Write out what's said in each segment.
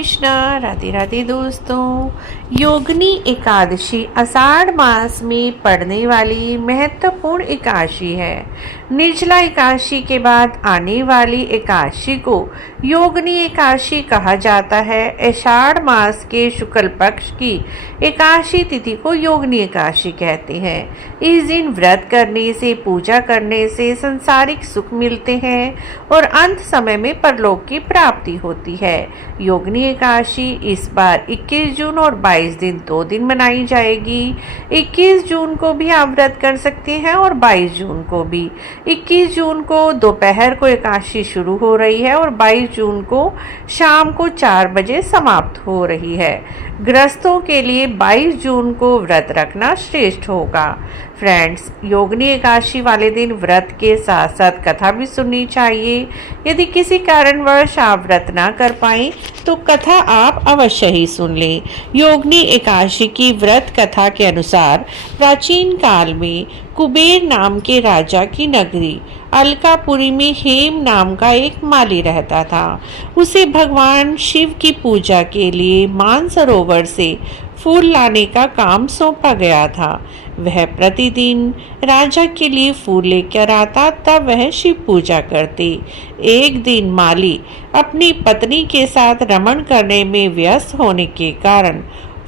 कृष्णा। राधे राधे दोस्तों। योगिनी एकादशी आषाढ़ मास में पड़ने वाली महत्वपूर्ण एकादशी है। निर्जला एकादशी के बाद आने वाली एकादशी को योगिनी एकादशी कहा जाता है। आषाढ़ मास के शुक्ल पक्ष की एकादशी तिथि को योगिनी एकादशी कहते हैं। इस दिन व्रत करने से, पूजा करने से सांसारिक सुख मिलते हैं और अंत समय में परलोक की प्राप्ति होती है। योगिनी एकादशी इस बार 21 जून और 22 दिन 2 दिन मनाई जाएगी। 21 जून को भी आप व्रत कर सकते हैं और 22 जून को भी। 21 जून को दोपहर को एकादशी शुरू हो रही है और 22 जून को शाम को 4 बजे समाप्त हो रही है। गृहस्थों के लिए 22 जून को व्रत रखना श्रेष्ठ होगा। फ्रेंड्स, योगिनी एकादशी वाले दिन व्रत के साथ साथ कथा भी सुननी चाहिए। यदि किसी कारणवश आप व्रत ना कर पाएं तो कथा आप अवश्य ही सुन लें। योगिनी एकादशी की व्रत कथा के अनुसार प्राचीन काल में कुबेर नाम के राजा की नगरी अलकापुरी में हेम नाम का एक माली रहता था। उसे भगवान शिव की पूजा के लिए मानसरोवर से फूल लाने का काम सौंपा गया था। वह प्रतिदिन राजा के लिए फूल लेकर आता, तब वह शिव पूजा करते। एक दिन माली अपनी पत्नी के साथ रमण करने में व्यस्त होने के कारण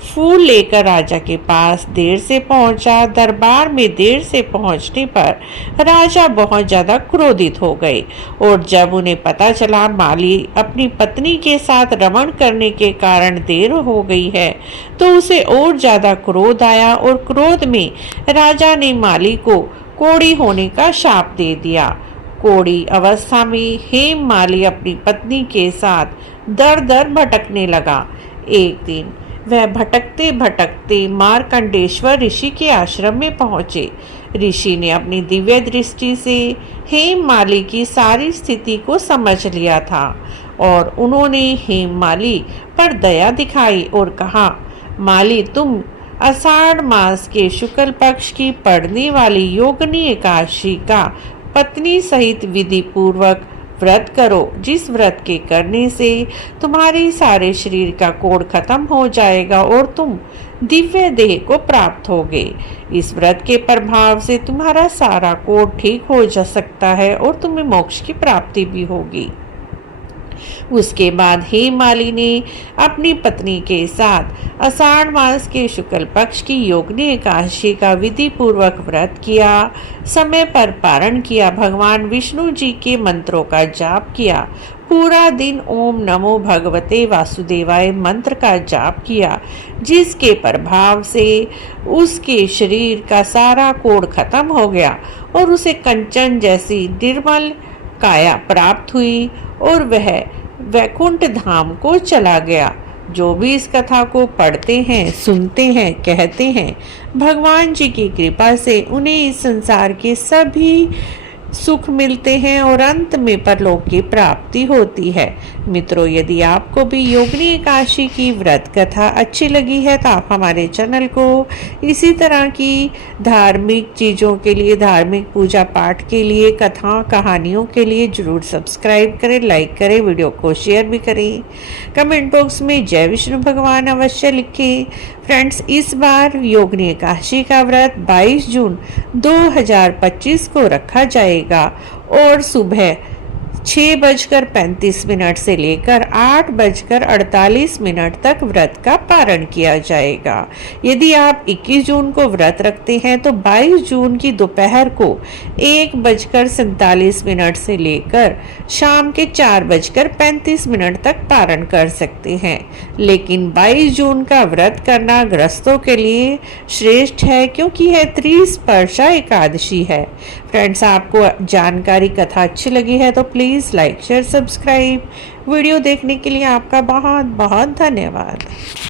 फूल लेकर राजा के पास देर से पहुंचा। दरबार में देर से पहुंचने पर राजा बहुत ज्यादा क्रोधित हो गए और जब उन्हें पता चला माली अपनी पत्नी के साथ रमण करने के कारण देर हो गई है तो उसे और ज्यादा क्रोध आया और क्रोध में राजा ने माली को कोढ़ी होने का शाप दे दिया। कोढ़ी अवस्था में हेम माली अपनी पत्नी के साथ दर दर भटकने लगा। एक दिन वह भटकते भटकते मार्कंडेश्वर ऋषि के आश्रम में पहुंचे। ऋषि ने अपनी दिव्य दृष्टि से हेममाली की सारी स्थिति को समझ लिया था और उन्होंने हेममाली पर दया दिखाई और कहा, माली, तुम आषाढ़ मास के शुक्ल पक्ष की पड़ने वाली योगिनी एकादशी का पत्नी सहित विधि पूर्वक व्रत करो। जिस व्रत के करने से तुम्हारे सारे शरीर का कोढ़ खत्म हो जाएगा और तुम दिव्य देह को प्राप्त होगे। इस व्रत के प्रभाव से तुम्हारा सारा कोढ़ ठीक हो जा सकता है और तुम्हें मोक्ष की प्राप्ति भी होगी। उसके बाद हेममाली ने अपनी पत्नी के साथ आषाढ़ मास के शुक्ल पक्ष की योगिनी एकादशी का विधि पूर्वक व्रत किया। समय पर पारण किया। भगवान विष्णु जी के मंत्रों का जाप किया। पूरा दिन ओम नमो भगवते वासुदेवाय मंत्र का जाप किया, जिसके प्रभाव से उसके शरीर का सारा कोढ़ खत्म हो गया और उसे कंचन जैसी निर्मल काया प्राप्त हुई और वह वैकुंठ धाम को चला गया। जो भी इस कथा को पढ़ते हैं, सुनते हैं, कहते हैं, भगवान जी की कृपा से उन्हें इस संसार के सभी सुख मिलते हैं और अंत में परलोक की प्राप्ति होती है। मित्रों, यदि आपको भी योगिनी एकादशी की व्रत कथा अच्छी लगी है तो आप हमारे चैनल को इसी तरह की धार्मिक चीज़ों के लिए, धार्मिक पूजा पाठ के लिए, कथा कहानियों के लिए जरूर सब्सक्राइब करें, लाइक करें, वीडियो को शेयर भी करें। कमेंट बॉक्स में जय विष्णु भगवान अवश्य लिखें। फ्रेंड्स, इस बार योगिनी एकादशी का व्रत 22 जून 2025 को रखा जाएगा और सुबह 6:35 से लेकर 8:48 तक व्रत का पारण किया जाएगा। यदि आप 21 जून को व्रत रखते हैं तो 22 जून की दोपहर को 1:47 से लेकर शाम के 4:35 तक पारण कर सकते हैं। लेकिन 22 जून का व्रत करना गृहस्थों के लिए श्रेष्ठ है क्योंकि यह त्रिस्पर्शा एकादशी है। फ्रेंड्स, आपको जानकारी कथा अच्छी लगी है तो please like, share, subscribe. Video देखने के लिए आपका बहुत बहुत धन्यवाद।